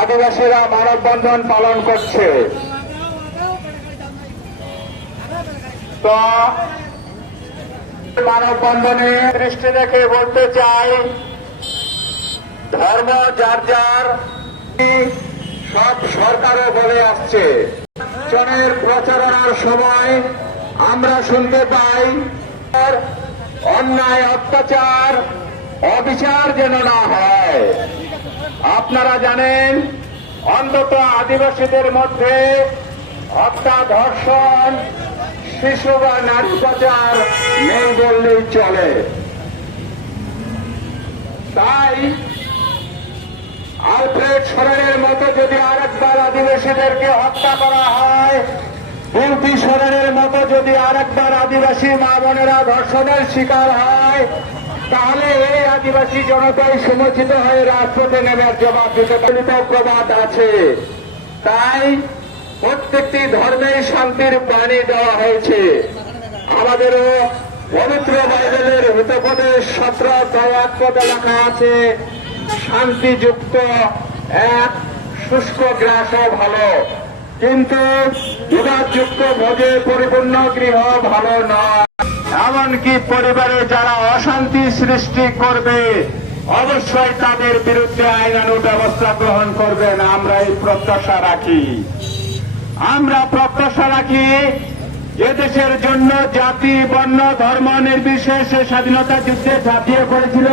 আদিবাসীরা মানববন্ধন পালন করছে। তো মানববন্ধনে দৃষ্টি রেখে বলতে চাই, ধর্ম যার যার, সব সরকারও বলে আসছে। চনের প্রচারণার সময় আমরা শুনতে পাই, অন্যায়, অত্যাচার, অবিচার যেন না হয়। আপনারা জানেন, অন্তত আদিবাসীদের মধ্যে হত্যা ধর্ষণ শিশু বা নারী পাচার নেই বললেই চলে। তাই আলফ্রেড সোরেনের মতো যদি আরেকবার আদিবাসীদেরকে হত্যা করা হয়, বিউটি সোরেনের মতো যদি আরেকবার আদিবাসী মা বোনেরা ধর্ষণের শিকার হয় তাহলে এই আদিবাসী জনতাই সমুচিত হয়ে রাজপথে নেমে জবাব দিতে পারিত প্রবাদ আছে। তাই প্রত্যেকটি ধর্মেই শান্তির বাণী দেওয়া হয়েছে। আমাদেরও পবিত্র বাইবেলের হিতপদের সতেরো দয়াত পদে লেখা আছে, শান্তিযুক্ত, এক, শুষ্ক গ্রাসও ভালো। কিন্তু বিবাদযুক্ত ভোগে পরিপূর্ণ গৃহ ভালো নয়। এমনকি পরিবারে যারা অশান্তি সৃষ্টি করবে, অবশ্যই তাদের বিরুদ্ধে আইনানু ব্যবস্থা গ্রহণ করবেন। আমরা এই প্রত্যাশা রাখি। আমরা প্রত্যাশা রাখি যে দেশের জন্য জাতি, বর্ণ, ধর্ম নির্বিশেষে স্বাধীনতা যুদ্ধে ঝাঁপিয়ে পড়েছিল,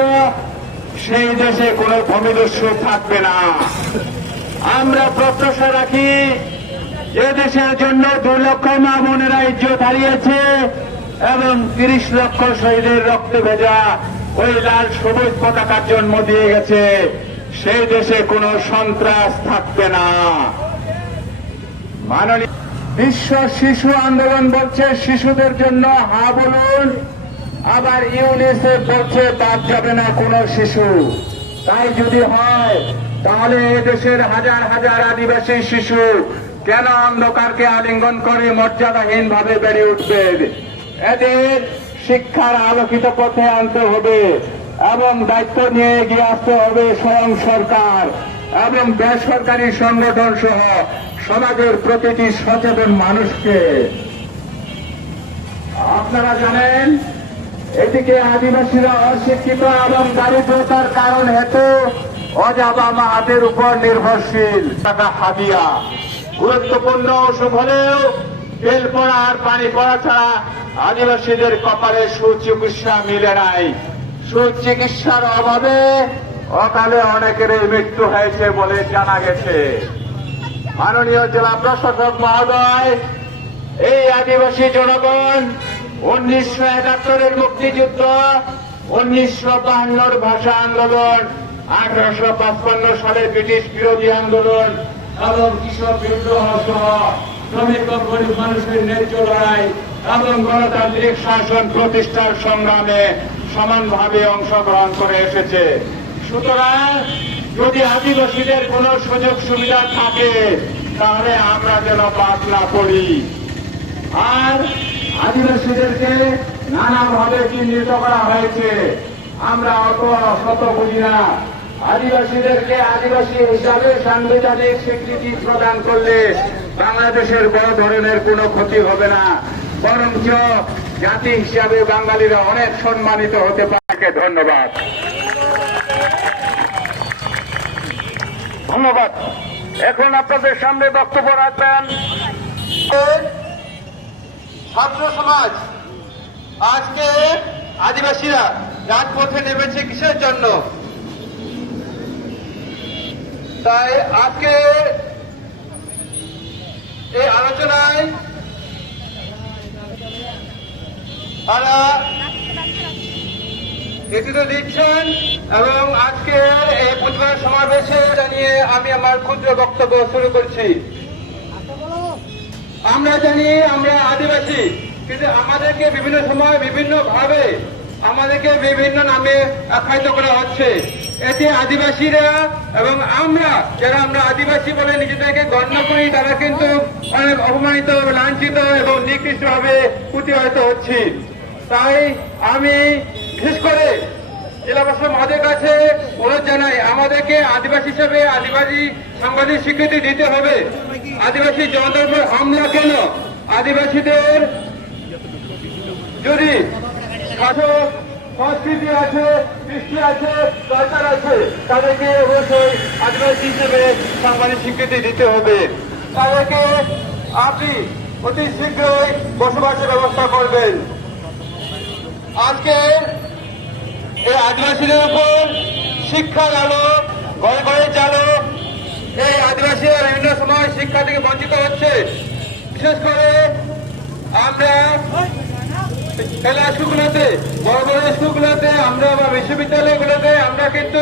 সেই দেশে কোনো ভূমিদস্যু থাকবে না। আমরা প্রত্যাশা রাখি যে দেশের জন্য দুই লক্ষ মা বোনেরা ইজ্জত হারিয়েছে এবং তিরিশ লক্ষ শহীদের রক্তে ভেজা ওই লাল সবুজ পতাকার জন্ম দিয়ে গেছে। সেই দেশে কোনো সন্ত্রাস থাকবে না। মাননীয় বিশ্ব শিশু আন্দোলন বলছে, শিশুদের জন্য হা বলুন, আবার ইউনিসেফ বলছে, বাদ যাবে না কোনো শিশু। তাই যদি হয়, তাহলে এদেশের হাজার হাজার আদিবাসী শিশু কেন অন্ধকারকে আলিঙ্গন করে মর্যাদাহীন ভাবে বেড়ে উঠবে? এদের শিক্ষার আলোকিত পথে আনতে হবে এবং দায়িত্ব নিয়ে এগিয়ে আসতে হবে স্বয়ং সরকার এবং বেসরকারি সংগঠন সহ সমাজের প্রতিটি সচেতন মানুষকে। আপনারা জানেন, এদিকে আদিবাসীরা অশিক্ষিত এবং দারিদ্রতার কারণ হেতু অজাবা মাহাতের উপর নির্ভরশীল। টাকা হাদিয়া গুরুত্বপূর্ণ ওষুধ হলেও তেল পড়া আর পানি পড়া ছাড়া আদিবাসীদের কপালে সুচিকিৎসা মিলে নাই। সুচিকিৎসার অভাবে অকালে অনেকেরই মৃত্যু হয়েছে বলে জানা গেছে। মাননীয় জেলা প্রশাসক মহোদয়, এই আদিবাসী জনগণ উনিশশো একাত্তরের মুক্তিযুদ্ধ, উনিশশো বাহান্নর ভাষা আন্দোলন, আঠারোশো সালে ব্রিটিশ বিরোধী আন্দোলন, এবং কৃষক বিদ্রোহ সহ শ্রমিক ও গরিব মানুষের ন্যায্য লড়াই এবং গণতান্ত্রিক শাসন প্রতিষ্ঠার সংগ্রামে সমানভাবে অংশগ্রহণ করে এসেছে। সুতরাং যদি আদিবাসীদের কোনো সুযোগ সুবিধা থাকে, তাহলে আমরা যেন বাদ না করি আর আদিবাসীদেরকে নানাভাবে চিহ্নিত করা হয়েছে। আমরা অত শত বুঝি না। আদিবাসীদেরকে আদিবাসী হিসাবে সাংবিধানিক স্বীকৃতি প্রদান করলে বাংলাদেশের বড় ধরনের কোনো ক্ষতি হবে না। বরঞ্চ জাতি হিসাবে বাঙালিরা অনেক সম্মানিত হতে পারে। ধন্যবাদ। ধন্যবাদ। এখন আপনাদের সামনে বক্তব্য রাখবেন। ছাত্র সমাজ, আজকে আদিবাসীরা রাজপথে নেমেছে কিসের জন্য? তাই আজকে এই আলোচনায় তারা নেতৃত্ব দিচ্ছেন এবং আজকে এই প্রতিবাদ সমাবেশে জানিয়ে আমি আমার ক্ষুদ্র বক্তব্য শুরু করছি। আমরা জানি আমরা আদিবাসী, কিন্তু আমাদেরকে বিভিন্ন সময় বিভিন্ন ভাবে আমাদেরকে বিভিন্ন নামে আখ্যায়িত করা হচ্ছে। এতে আদিবাসীরা এবং আমরা, যারা আমরা আদিবাসী বলে নিজেদেরকে গণ্য করি, তারা কিন্তু অনেক অপমানিত, লাঞ্ছিত এবং নিকৃষ্টভাবে প্রতিহত হচ্ছি। তাই আমি বিশেষ করে জেলা প্রশাসন মহাদের কাছে অনুরোধ জানাই, আমাদেরকে আদিবাসী হিসেবে আদিবাসী সাংবাদিক স্বীকৃতি দিতে হবে। আদিবাসী জনতার উপর হামলা কেন? আদিবাসীদের যদি শাসক সংস্কৃতি আছে কৃষ্টি আছে সরকার আছে, তাদেরকে অবশ্যই আদিবাসী হিসেবে সাংবাদিক স্বীকৃতি দিতে হবে। তাদেরকে আপনি অতি শীঘ্রই বসবাসের ব্যবস্থা করবেন। আজকে এই আদিবাসীদের উপর শিক্ষার আলো, ঘরে ঘরে চালো। এই আদিবাসীরা বিভিন্ন সময় শিক্ষা থেকে বঞ্চিত হচ্ছে। বিশেষ করে আমরা খেলা স্কুলগুলোতে বড় বড় স্কুলগুলোতে আমরা বা বিশ্ববিদ্যালয়গুলোতে আমরা কিন্তু